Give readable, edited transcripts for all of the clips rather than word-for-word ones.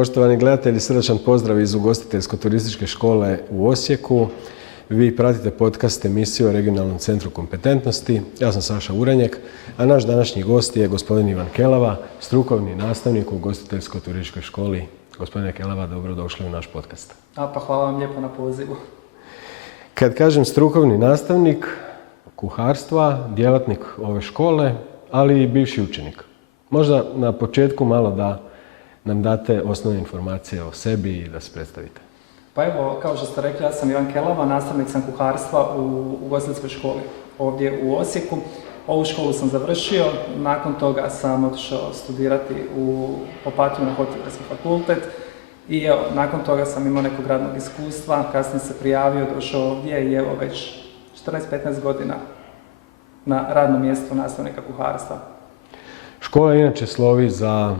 Poštovani gledatelji, srdačan pozdrav iz Ugostiteljsko-turističke škole u Osijeku. Vi pratite podcast emisiju o regionalnom centru kompetentnosti. Ja sam Saša Uranjek, a naš današnji gost je gospodin Ivan Kelava, strukovni nastavnik u Ugostiteljsko-turističkoj školi. Gospodine Kelava, dobrodošli u naš podcast. Pa hvala vam lijepo na pozivu. Kad kažem strukovni nastavnik kuharstva, djelatnik ove škole, ali i bivši učenik. Možda na početku malo da nam date osnovne informacije o sebi i da se predstavite. Pa evo, kao što ste rekli, ja sam Ivan Kelava, nastavnik sam kuharstva u ugostiteljskoj školi ovdje u Osijeku. Ovu školu sam završio, nakon toga sam otišao studirati u Opatiju na Hotelijerski fakultet i evo, nakon toga sam imao nekog radnog iskustva, kasnije se prijavio, došao ovdje i evo već 14-15 godina na radnom mjestu nastavnika kuharstva. Škola inače slovi za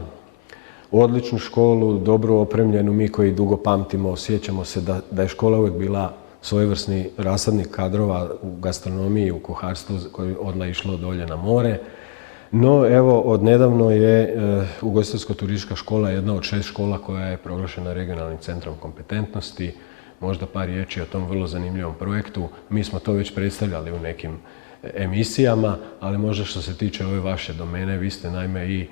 odličnu školu, dobro opremljenu. Mi koji dugo pamtimo, sjećamo se da je škola uvijek bila svojevrsni rasadnik kadrova u gastronomiji i u kuharstvu koji je odmah išlo dolje na more. No evo, odnedavno je Ugostiteljsko-turistička škola jedna od 6 škola koja je proglašena regionalnim centrom kompetentnosti. Možda par riječi o tom vrlo zanimljivom projektu. Mi smo to već predstavljali u nekim emisijama, ali možda što se tiče ove vaše domene, vi ste naime i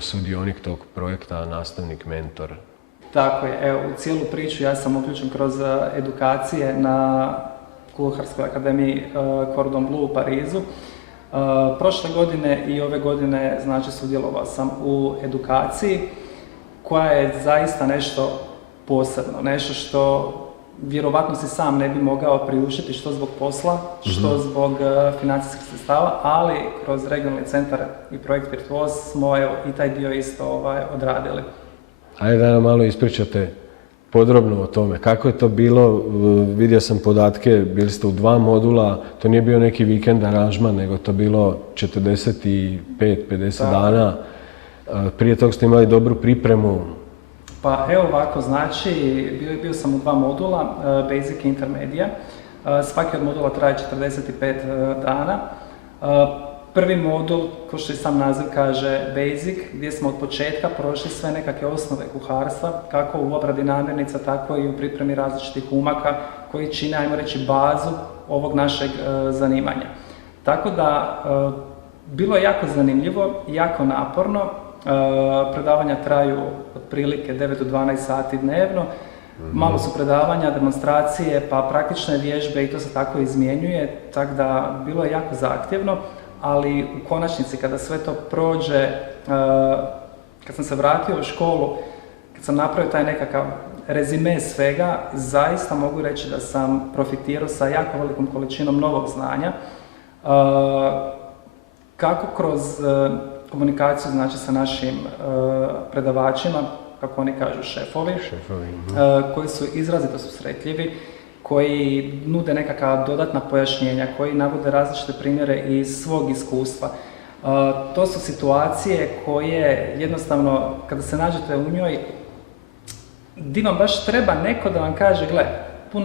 sudionik tog projekta, nastavnik, mentor. Tako je, evo, u cijelu priču ja sam uključen kroz edukacije na Kuharskoj akademiji Cordon Bleu u Parizu. Prošle godine i ove godine, znači, sudjelovao sam u edukaciji koja je zaista nešto posebno, nešto što vjerovatno si sam ne bi mogao priuštiti, što zbog posla, što zbog financijskih sredstava, ali kroz regionalni centar i projekt Virtuoz smo i taj dio isto odradili. Ajde da nam malo ispričate podrobno o tome. Kako je to bilo? Vidio sam podatke, bili ste u 2 modula, to nije bio neki vikend aranžman, nego to bilo 45-50 dana. Prije toga ste imali dobru pripremu. Pa evo ovako, znači, bio sam u 2 modula, Basic i Intermedia. Svaki od modula traje 45 dana. Prvi modul, kao što i sam naziv kaže, Basic, gdje smo od početka prošli sve nekakve osnove kuharstva, kako u obradi namirnica, tako i u pripremi različitih umaka koji čine, ajmo reći, bazu ovog našeg zanimanja. Tako da, bilo je jako zanimljivo, jako naporno. Predavanja traju otprilike 9 do 12 sati dnevno. Malo su predavanja, demonstracije, pa praktične vježbe i to se tako izmjenjuje, tako da bilo je jako zahtjevno, ali u konačnici kada sve to prođe, kad sam se vratio u školu, kad sam napravio taj nekakav rezime svega, zaista mogu reći da sam profitirao sa jako velikom količinom novog znanja, kako kroz komunikaciju, znači, sa našim predavačima, kako oni kažu, šefovi, koji su izrazito susretljivi, koji nude nekakva dodatna pojašnjenja, koji navode različite primjere iz svog iskustva. To su situacije koje jednostavno, kada se nađete u njoj, di vam baš treba neko da vam kaže, gle,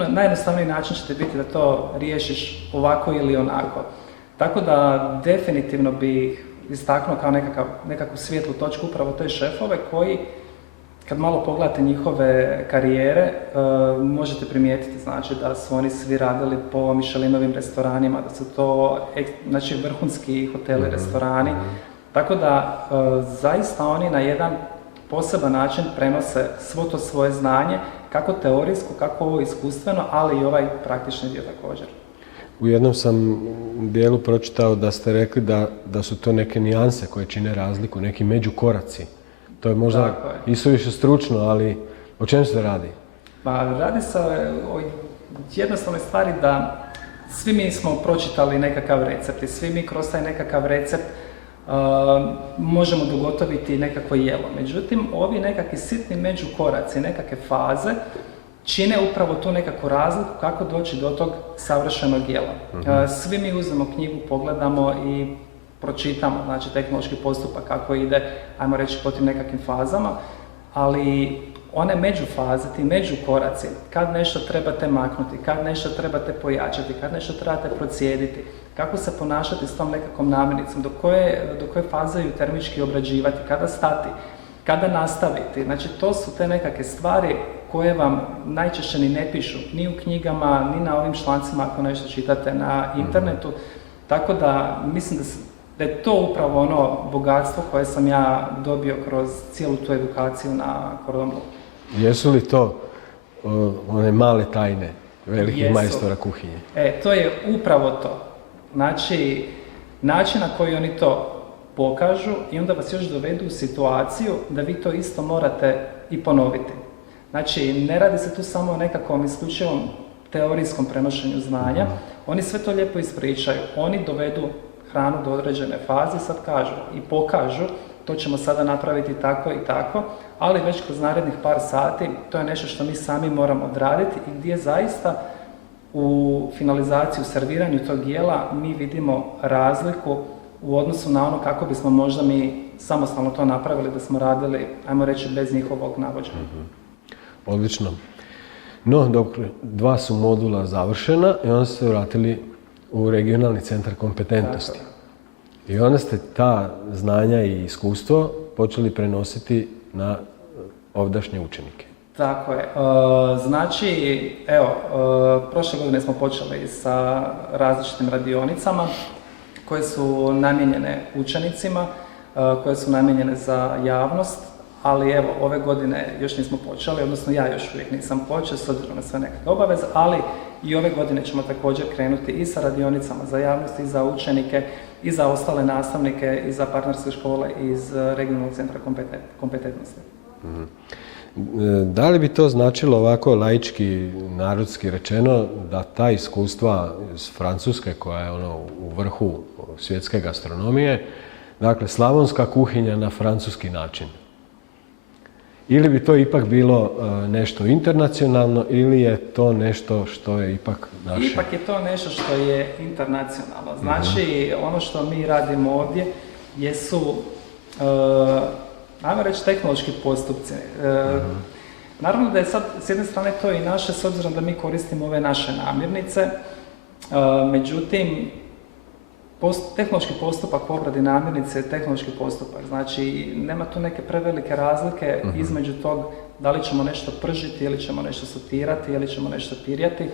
najjednostavniji način će biti da to riješiš ovako ili onako. Tako da definitivno bih istaknuo kao nekakvu svijetlu točku upravo te šefove koji, kad malo pogledate njihove karijere, možete primijetiti, znači, da su oni svi radili po Michelinovim restoranima, da su to, znači, vrhunski hoteli, restorani. Tako da zaista oni na jedan poseban način prenose svo to svoje znanje, kako teorijsko, kako ovo iskustveno, ali i ovaj praktični dio također. U jednom sam dijelu pročitao da ste rekli da su to neke nijanse koje čine razliku, neki međukoraci. To je možda isuviše stručno, ali o čem se radi? Pa radi se o jednostavnoj stvari da svi mi smo pročitali nekakav recept i svi mi kroz taj nekakav recept možemo dogotoviti nekakvo jelo. Međutim, ovi nekakvi sitni međukoraci, nekakve faze čine upravo tu nekakvu razliku kako doći do tog savršenog jela. Svi mi uzmemo knjigu, pogledamo i pročitamo, znači, tehnološki postupak kako ide, ajmo reći, po tim nekakvim fazama, ali one međufaze, ti međukoraci, kad nešto trebate maknuti, kad nešto trebate pojačati, kad nešto trebate procijediti, kako se ponašati s tom nekakvom namirnicom, do koje faze ju termički obrađivati, kada stati. kada nastaviti. Znači, to su te nekakve stvari koje vam najčešće ni ne pišu, ni u knjigama, ni na ovim člancima ako nešto čitate na internetu. Tako da mislim da je to upravo ono bogatstvo koje sam ja dobio kroz cijelu tu edukaciju na Cordon Bleu. Jesu li to one male tajne velikih majstora kuhinje? To je upravo to. Znači, način na koji oni to pokažu i onda vas još dovedu u situaciju da vi to isto morate i ponoviti. Znači, ne radi se tu samo o nekakvom isključivom teorijskom prenošenju znanja, oni sve to lijepo ispričaju, oni dovedu hranu do određene faze, sad kažu i pokažu, to ćemo sada napraviti tako i tako, ali već kroz narednih par sati to je nešto što mi sami moramo odraditi i gdje zaista u finalizaciji, u serviranju tog jela mi vidimo razliku u odnosu na ono kako bismo možda mi samostalno to napravili da smo radili, ajmo reći, bez njihovog navođenja. Odlično. No, dok 2 su modula završena i onda ste se vratili u regionalni centar kompetentnosti. I onda ste ta znanja i iskustvo počeli prenositi na ovdašnje učenike. Tako je. Znači, evo, prošle godine smo počeli sa različitim radionicama koje su namijenjene učenicima, koje su namijenjene za javnost, ali evo, ove godine još nismo počeli, odnosno ja još uvijek nisam počeo s obzirom na sve nekakve obaveze, ali i ove godine ćemo također krenuti i sa radionicama za javnost i za učenike i za ostale nastavnike i za partnerske škole iz regionalnog centra kompetentnosti. Da li bi to značilo ovako laički, narodski rečeno, da ta iskustva iz Francuske, koja je u vrhu svjetske gastronomije, dakle slavonska kuhinja na francuski način? Ili bi to ipak bilo nešto internacionalno ili je to nešto što je ipak naše? Ipak je to nešto što je internacionalno. Znači, ono što mi radimo ovdje jesu, ajmo reći, tehnološki postupci. Naravno da je sad s jedne strane to i naše, s obzirom da mi koristimo ove naše namirnice, međutim, tehnološki postupak u obradi namirnice je tehnološki postupak. Znači, nema tu neke prevelike razlike između tog da li ćemo nešto pržiti, ili ćemo nešto sotirati, ili ćemo nešto pirjati.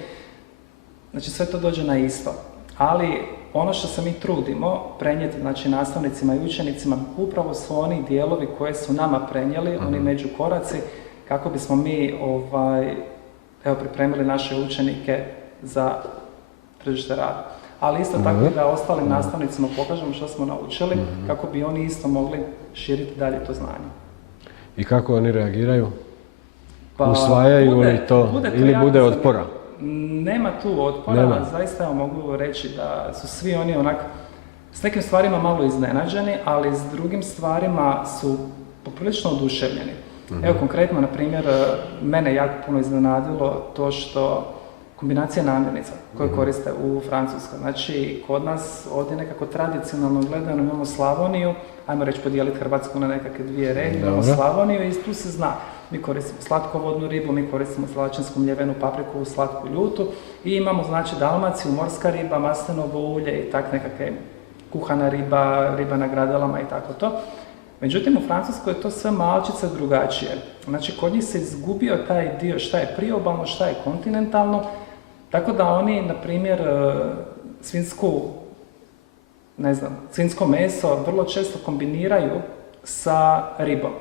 Znači, sve to dođe na isto. Ali ono što se mi trudimo prenijeti, znači, nastavnicima i učenicima, upravo su oni dijelovi koje su nama prenijeli, oni međukoraci, kako bismo mi pripremili naše učenike za tržište rada. Ali isto tako i da ostalim nastavnicima pokažemo što smo naučili, kako bi oni isto mogli širiti dalje to znanje. I kako oni reagiraju? Usvajaju li to ili bude otpora? Nema tu otpora, zaista ja mogu reći da su svi oni s nekim stvarima malo iznenađeni, ali s drugim stvarima su poprilično oduševljeni. Evo konkretno, na primjer, mene jako puno iznenadilo to što kombinacija namirnica koje koriste u Francuskoj. Znači, kod nas ovdje nekako tradicionalno gledano imamo Slavoniju, ajmo reći podijeliti Hrvatsku na nekakve 2 regije, imamo Slavoniju i tu se zna. Mi koristimo slatkovodnu ribu, mi koristimo slačinsku mljevenu papriku, slatku ljutu i imamo, znači, Dalmaciju, morska riba, maslinovo ulje i tak nekakve kuhana riba, riba na gradelama i tako to. Međutim, u Francuskoj je to sve malčice drugačije. Znači, kod njih se izgubio taj dio šta je priobalno, šta je kontinentalno, tako da oni, na primjer, svinjsko meso vrlo često kombiniraju sa ribom.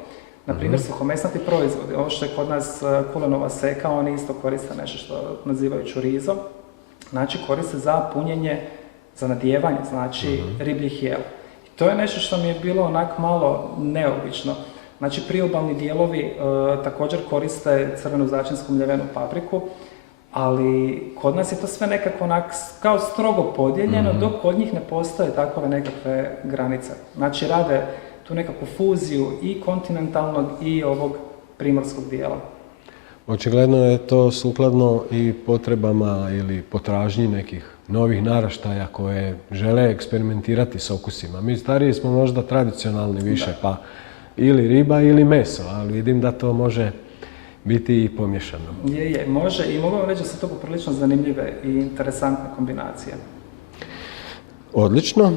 Na primjer, suhomesnati proizvodi, ovo što je kod nas kulenova seka, oni isto koriste nešto što nazivaju chorizo. Znači, koriste za punjenje, za nadijevanje, znači ribljih jela. I to je nešto što mi je bilo onak malo neobično. Znači, priobalni dijelovi također koriste crvenu začinsku mljevenu papriku, ali kod nas je to sve nekako kao strogo podijeljeno, dok kod njih ne postoje takove nekakve granice. Znači, rade tu nekakvu fuziju i kontinentalnog i ovog primorskog dijela. Očigledno je to sukladno i potrebama ili potražnji nekih novih naraštaja koje žele eksperimentirati s okusima. Mi stariji smo možda tradicionalni više, pa ili riba ili meso, ali vidim da to može biti i pomiješano. Može i mogu vam reći da su to poprilično zanimljive i interesantne kombinacije. Odlično.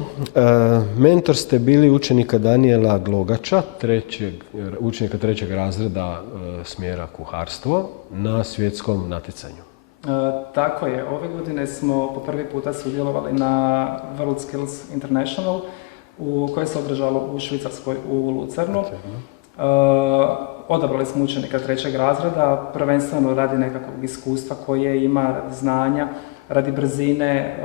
Mentor ste bili učenika Danijela Glogača, učenika 3. razreda smjera kuharstvo na svjetskom natjecanju. Tako je. Ove godine smo po prvi puta sudjelovali na World Skills International koje se održalo u Švicarskoj u Lucernu. Odabrali smo učenika 3. razreda, prvenstveno radi nekakvog iskustva koje ima, radi znanja, radi brzine.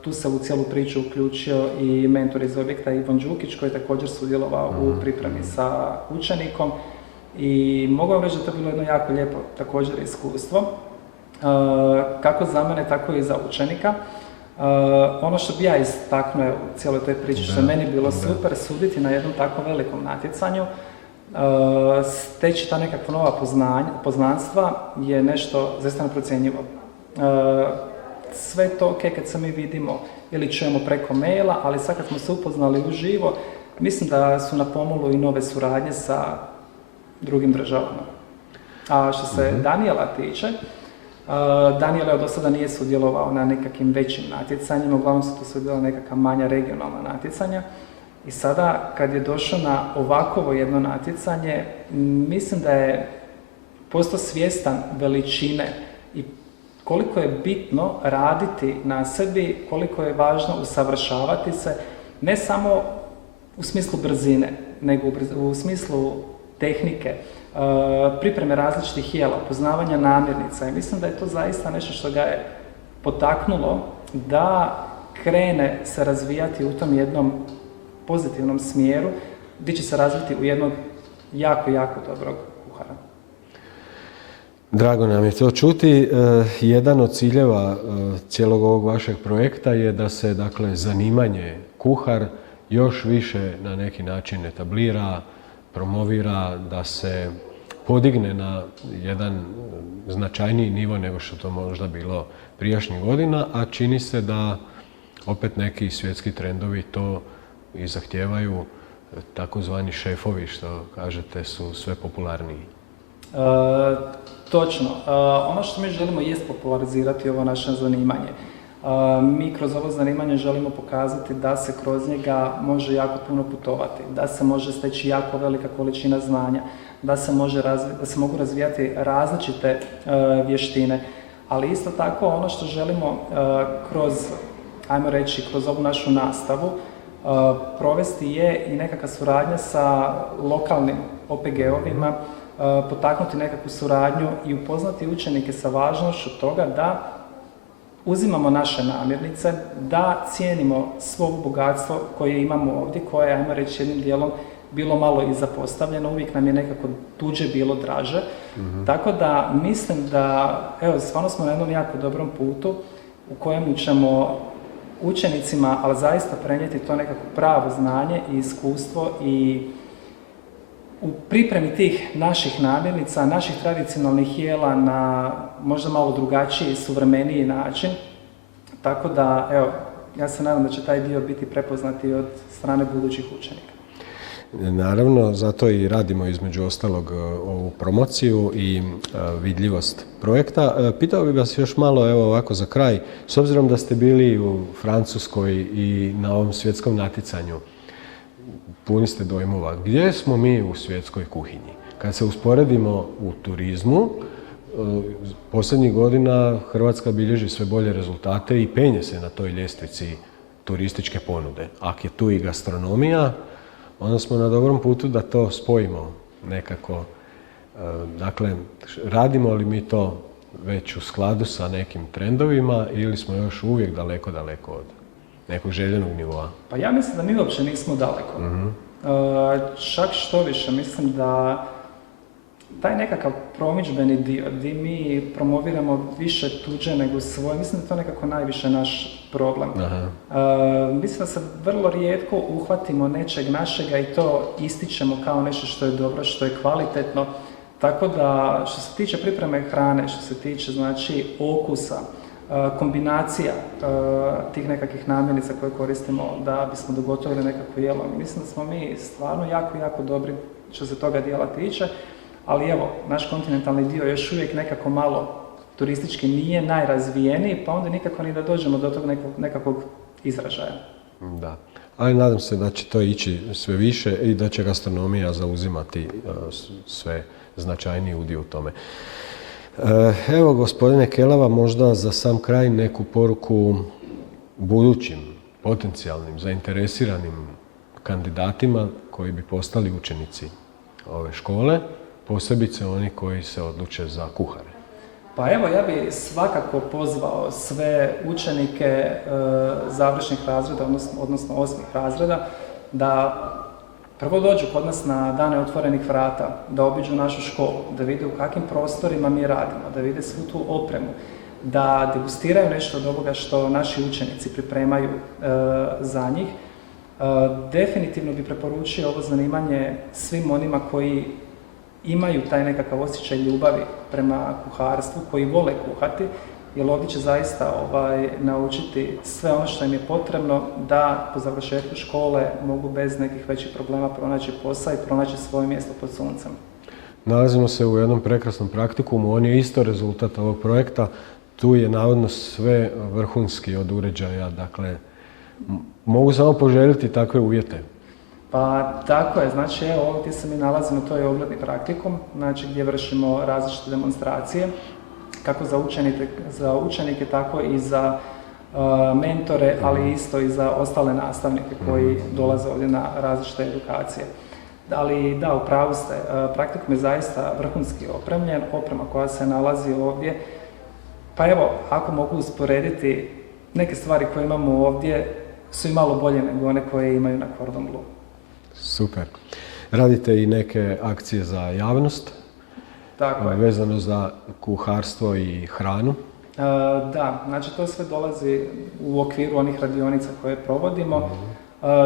Tu se u cijelu priču uključio i mentor iz objekta Ivan Đukić koji je također sudjelovao u pripremi sa učenikom i mogu vam reći da to bilo jedno jako lijepo također iskustvo. Kako za mene, tako i za učenika. Ono što bi ja istaknuo u cijeloj toj priči, što je meni bilo super, suditi na jednom tako velikom natjecanju, steći ta nekakva nova poznanstva je nešto zaista neprocjenjivo. Sve to ok kad se mi vidimo ili čujemo preko maila, ali sad kad smo se upoznali uživo, mislim da su na pomolu i nove suradnje sa drugim državama. A što se Danijela tiče, Danijel do sada nije sudjelovao na nekakvim većim natjecanjima, uglavnom su to sudjelovala nekakva manja regionalna natjecanja. I sada, kad je došao na ovakvo jedno natjecanje, mislim da je postao svjestan veličine i koliko je bitno raditi na sebi, koliko je važno usavršavati se, ne samo u smislu brzine, nego u smislu tehnike, pripreme različitih jela, poznavanja namirnica. I mislim da je to zaista nešto što ga je potaknulo da krene se razvijati u tom jednom pozitivnom smjeru, gdje će se razviti u jednog jako, jako dobrog kuhara. Drago nam je to čuti. Jedan od ciljeva cijelog ovog vašeg projekta je da se, dakle, zanimanje kuhar još više na neki način etablira, promovira, da se podigne na jedan značajniji nivo nego što to možda bilo prijašnjih godina, a čini se da opet neki svjetski trendovi to i zahtijevaju, takozvani šefovi, što kažete, su sve popularniji. Točno. Ono što mi želimo jest popularizirati ovo naše zanimanje. Mi kroz ovo zanimanje želimo pokazati da se kroz njega može jako puno putovati, da se može steći jako velika količina znanja, da se mogu razvijati različite vještine, ali isto tako ono što želimo kroz ovu našu nastavu provesti je i nekakva suradnja sa lokalnim OPG-ovima, potaknuti nekakvu suradnju i upoznati učenike sa važnošću toga da uzimamo naše namirnice, da cijenimo svo ovo bogatstvo koje imamo ovdje, koje je, ajmo reći, jednim dijelom bilo malo i zapostavljeno, uvijek nam je nekako tuđe bilo draže. Tako da mislim da, evo, stvarno smo na jednom jako dobrom putu u kojemu ćemo učenicima, ali zaista prenijeti to nekako pravo znanje i iskustvo i u pripremi tih naših namirnica, naših tradicionalnih jela na možda malo drugačiji, suvremeniji način. Tako da, evo, ja se nadam da će taj dio biti prepoznati od strane budućih učenika. Naravno, zato i radimo između ostalog ovu promociju i vidljivost projekta. Pitao bih vas još malo, evo ovako za kraj, s obzirom da ste bili u Francuskoj i na ovom svjetskom natjecanju, puni ste dojmova. Gdje smo mi u svjetskoj kuhinji? Kad se usporedimo u turizmu, posljednjih godina Hrvatska bilježi sve bolje rezultate i penje se na toj ljestvici turističke ponude. Ako je tu i gastronomija, onda smo na dobrom putu da to spojimo nekako. Dakle, radimo li mi to već u skladu sa nekim trendovima ili smo još uvijek daleko, daleko od nekog željenog nivoa? Pa ja mislim da mi uopće nismo daleko. Čak što više, mislim da taj nekakav promidžbeni dio gdje mi promoviramo više tuđe nego svoje, mislim da je to nekako najviše naš problem. Mislim da se vrlo rijetko uhvatimo nečeg našega i to ističemo kao nešto što je dobro, što je kvalitetno. Tako da, što se tiče pripreme hrane, što se tiče, znači, okusa, kombinacija tih nekakvih namirnica koje koristimo da bismo dogotovili nekakvo jelo, mislim da smo mi stvarno jako, jako dobri što se toga dijela tiče. Ali evo, naš kontinentalni dio još uvijek nekako malo turistički nije najrazvijeniji, pa onda nikako ni da dođemo do tog nekakvog izražaja. Da. Ali nadam se da će to ići sve više i da će gastronomija zauzimati sve značajniji udio u tome. Evo, gospodine Kelava, možda za sam kraj neku poruku budućim, potencijalnim, zainteresiranim kandidatima koji bi postali učenici ove škole, posebice oni koji se odluče za kuhare. Pa evo, ja bih svakako pozvao sve učenike završnih razreda, odnosno 8. razreda, da prvo dođu kod nas na dane otvorenih vrata, da obiđu našu školu, da vide u kakvim prostorima mi radimo, da vide svu tu opremu, da degustiraju nešto od ovoga što naši učenici pripremaju za njih. Definitivno bi preporučio ovo zanimanje svim onima koji imaju taj nekakav osjećaj ljubavi prema kuharstvu, koji vole kuhati, jer ovdje će zaista naučiti sve ono što im je potrebno da po završetku škole mogu bez nekih većih problema pronaći posao i pronaći svoje mjesto pod suncem. Nalazimo se u jednom prekrasnom praktikumu, on je isto rezultat ovog projekta. Tu je navodno sve vrhunski od uređaja, dakle, mogu samo poželjeti takve uvjete. Pa tako je, znači evo ovdje gdje se mi nalazimo, to je ogledni praktikum, znači gdje vršimo različite demonstracije, kako za učenike, tako i za mentore, ali isto i za ostale nastavnike koji dolaze ovdje na različite edukacije. Ali da, u pravu ste, praktikum je zaista vrhunski opremljen, oprema koja se nalazi ovdje. Pa evo, ako mogu usporediti, neke stvari koje imamo ovdje su i malo bolje nego one koje imaju na Cordon Bleu. Super. Radite i neke akcije za javnost? Tako je. Vezano za kuharstvo i hranu? Da, znači to sve dolazi u okviru onih radionica koje provodimo.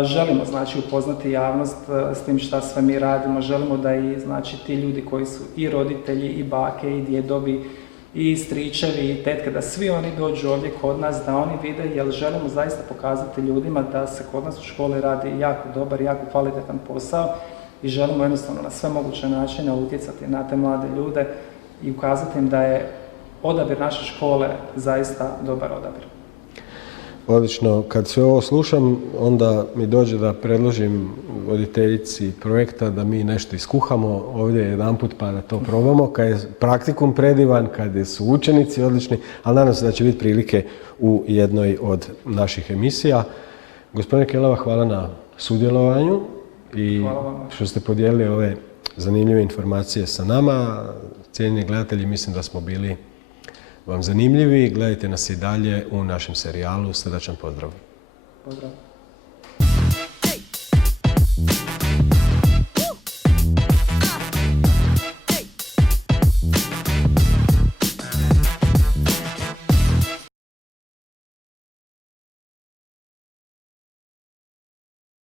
Želimo znači upoznati javnost s tim šta sve mi radimo, želimo da i znači ti ljudi koji su i roditelji i bake i djedovi i stričevi i tetke, da svi oni dođu ovdje kod nas, da oni vide, jer želimo zaista pokazati ljudima da se kod nas u školi radi jako dobar, jako kvalitetan posao i želimo jednostavno na sve moguće načine utjecati na te mlade ljude i ukazati im da je odabir naše škole zaista dobar odabir. Odlično. Kad sve ovo slušam, onda mi dođe da predložim voditeljici projekta da mi nešto iskuhamo ovdje jedanput pa da to probamo. Kad je praktikum predivan, kad su učenici odlični, ali nadam se da će biti prilike u jednoj od naših emisija. Gospodine Kelava, hvala na sudjelovanju i što ste podijelili ove zanimljive informacije sa nama. Cijenjeni gledatelji, mislim da smo bili vam zanimljivi. Gledajte nas i dalje u našem serijalu. Srdačan pozdrav. Pozdrav.